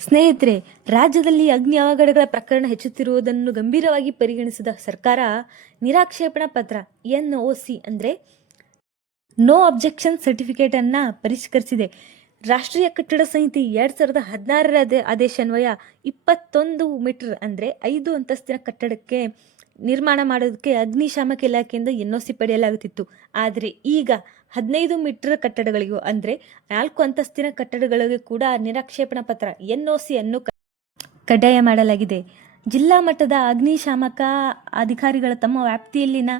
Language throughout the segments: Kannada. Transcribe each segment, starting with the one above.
ಸ್ನೇಹಿತರೆ, ರಾಜ್ಯದಲ್ಲಿ ಅಗ್ನಿ ಅವಘಡಗಳ ಪ್ರಕರಣ ಹೆಚ್ಚುತ್ತಿರುವುದನ್ನು ಗಂಭೀರವಾಗಿ ಪರಿಗಣಿಸಿದ ಸರ್ಕಾರ ನಿರಾಕ್ಷೇಪಣಾ ಪತ್ರ NOC ಅಂದರೆ ನೋ ಅಬ್ಜೆಕ್ಷನ್ ಸರ್ಟಿಫಿಕೇಟ್ ಅನ್ನ ಪರಿಷ್ಕರಿಸಿದೆ. ರಾಷ್ಟ್ರೀಯ ಕಟ್ಟಡ ಸಂಹಿತೆ 2016 ಆದೇಶ ಅನ್ವಯ 21 ಮೀಟರ್ ಅಂದರೆ 5 ಅಂತಸ್ತಿನ ಕಟ್ಟಡಕ್ಕೆ ನಿರ್ಮಾಣ ಮಾಡೋದಕ್ಕೆ ಅಗ್ನಿಶಾಮಕ ಇಲಾಖೆಯಿಂದ NOC ಪಡೆಯಲಾಗುತ್ತಿತ್ತು. ಆದರೆ ಈಗ 15 ಮೀಟರ್ ಕಟ್ಟಡಗಳಿಗೂ ಅಂದರೆ 4 ಅಂತಸ್ತಿನ ಕಟ್ಟಡಗಳಿಗೆ ಕೂಡ ನಿರಾಕ್ಷೇಪಣಾ ಪತ್ರ NOC ಅನ್ನು ಕಡ್ಡಾಯ ಮಾಡಲಾಗಿದೆ. ಜಿಲ್ಲಾ ಮಟ್ಟದ ಅಗ್ನಿಶಾಮಕ ಅಧಿಕಾರಿಗಳ ತಮ್ಮ ವ್ಯಾಪ್ತಿಯಲ್ಲಿನ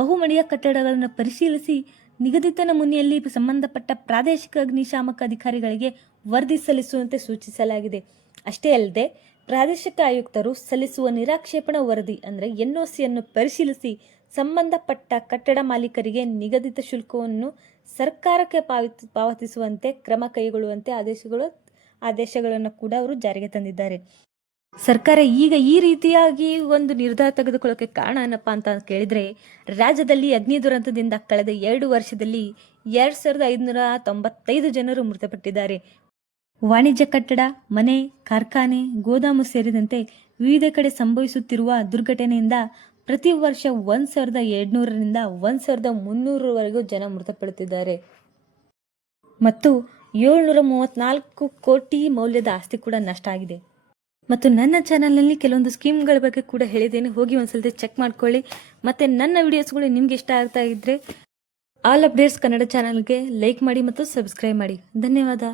ಬಹುಮಹಡಿಯ ಕಟ್ಟಡಗಳನ್ನು ಪರಿಶೀಲಿಸಿ ನಿಗದಿತ ನಮೂನೆಯಲ್ಲಿ ಸಂಬಂಧಪಟ್ಟ ಪ್ರಾದೇಶಿಕ ಅಗ್ನಿಶಾಮಕ ಅಧಿಕಾರಿಗಳಿಗೆ ವರದಿ ಸಲ್ಲಿಸುವಂತೆ ಸೂಚಿಸಲಾಗಿದೆ. ಅಷ್ಟೇ ಅಲ್ಲದೆ ಪ್ರಾದೇಶಿಕ ಆಯುಕ್ತರು ಸಲ್ಲಿಸುವ ನಿರಾಕ್ಷೇಪಣಾ ವರದಿ ಅಂದರೆ NOC ಅನ್ನು ಪರಿಶೀಲಿಸಿ ಸಂಬಂಧಪಟ್ಟ ಕಟ್ಟಡ ಮಾಲೀಕರಿಗೆ ನಿಗದಿತ ಶುಲ್ಕವನ್ನು ಸರ್ಕಾರಕ್ಕೆ ಪಾವತಿಸುವಂತೆ ಕ್ರಮ ಕೈಗೊಳ್ಳುವಂತೆ ಆದೇಶಗಳನ್ನು ಕೂಡ ಅವರು ಜಾರಿಗೆ ತಂದಿದ್ದಾರೆ. ಸರ್ಕಾರ ಈಗ ಈ ರೀತಿಯಾಗಿ ಒಂದು ನಿರ್ಧಾರ ತೆಗೆದುಕೊಳ್ಳೋಕೆ ಕಾರಣ ಏನಪ್ಪಾ ಅಂತ ಕೇಳಿದ್ರೆ, ರಾಜ್ಯದಲ್ಲಿ ಅಗ್ನಿ ದುರಂತದಿಂದ ಕಳೆದ 2 ವರ್ಷದಲ್ಲಿ 2595 ಜನರು ಮೃತಪಟ್ಟಿದ್ದಾರೆ. ವಾಣಿಜ್ಯ ಕಟ್ಟಡ, ಮನೆ, ಕಾರ್ಖಾನೆ, ಗೋದಾಮು ಸೇರಿದಂತೆ ವಿವಿಧ ಕಡೆ ಸಂಭವಿಸುತ್ತಿರುವ ದುರ್ಘಟನೆಯಿಂದ ಪ್ರತಿ ವರ್ಷ 1700ರಿಂದ 1300ರವರೆಗೂ ಜನ ಮೃತಪಡುತ್ತಿದ್ದಾರೆ ಮತ್ತು 734 ಕೋಟಿ ಮೌಲ್ಯದ ಆಸ್ತಿ ಕೂಡ ನಷ್ಟ ಆಗಿದೆ. ಮತ್ತು ನನ್ನ ಚಾನಲ್ನಲ್ಲಿ ಕೆಲವೊಂದು ಸ್ಕೀಮ್ಗಳ ಬಗ್ಗೆ ಕೂಡ ಹೇಳಿದ್ದೇನೆ, ಹೋಗಿ ಒಂದ್ಸಲ ಚೆಕ್ ಮಾಡ್ಕೊಳ್ಳಿ. ಮತ್ತು ನನ್ನ ವಿಡಿಯೋಸ್ಗಳು ನಿಮ್ಗೆ ಇಷ್ಟ ಆಗ್ತಾ ಇದ್ರೆ ಆಲ್ ಅಪ್ಡೇಟ್ಸ್ ಕನ್ನಡ ಚಾನಲ್ಗೆ ಲೈಕ್ ಮಾಡಿ ಮತ್ತು ಸಬ್ಸ್ಕ್ರೈಬ್ ಮಾಡಿ. ಧನ್ಯವಾದ.